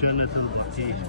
जन्नतुल बकी है।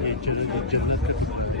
ये जन्नत का दुकान है।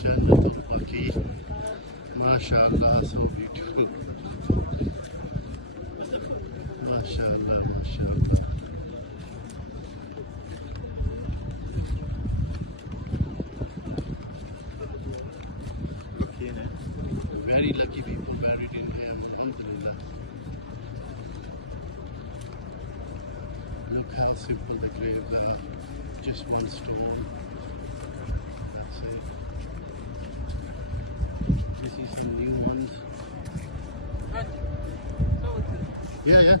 जन्नतुल बकी माशाअल्लाह सो ब्यूटीफुल माशाअल्लाह माशाअल्लाह very lucky people buried in here. Alhamdulillah. Look how simple the graves are. Just one stone. That's it. This is some new ones. Yeah, yeah.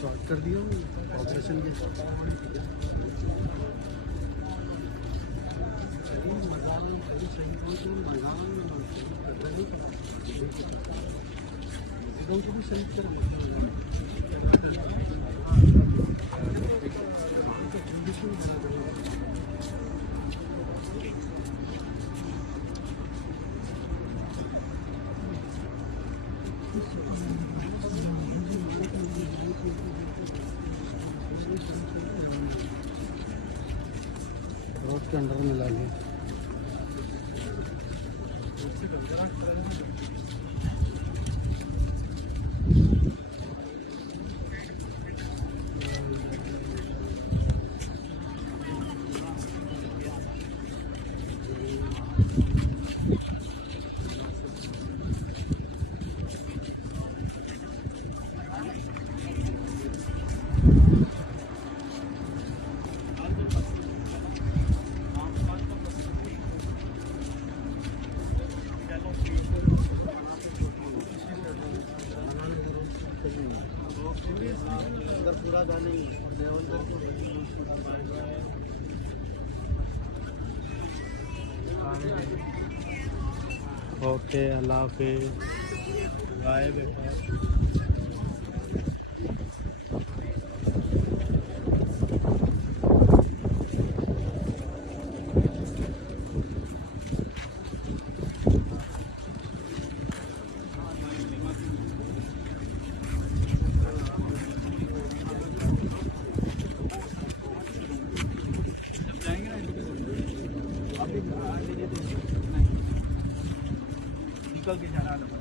Short कर दिया ऑपरेशन के रोड के अंदर में ला लिया ओके अल्लाह हाफिज़ बाय बेटा निकल के जाना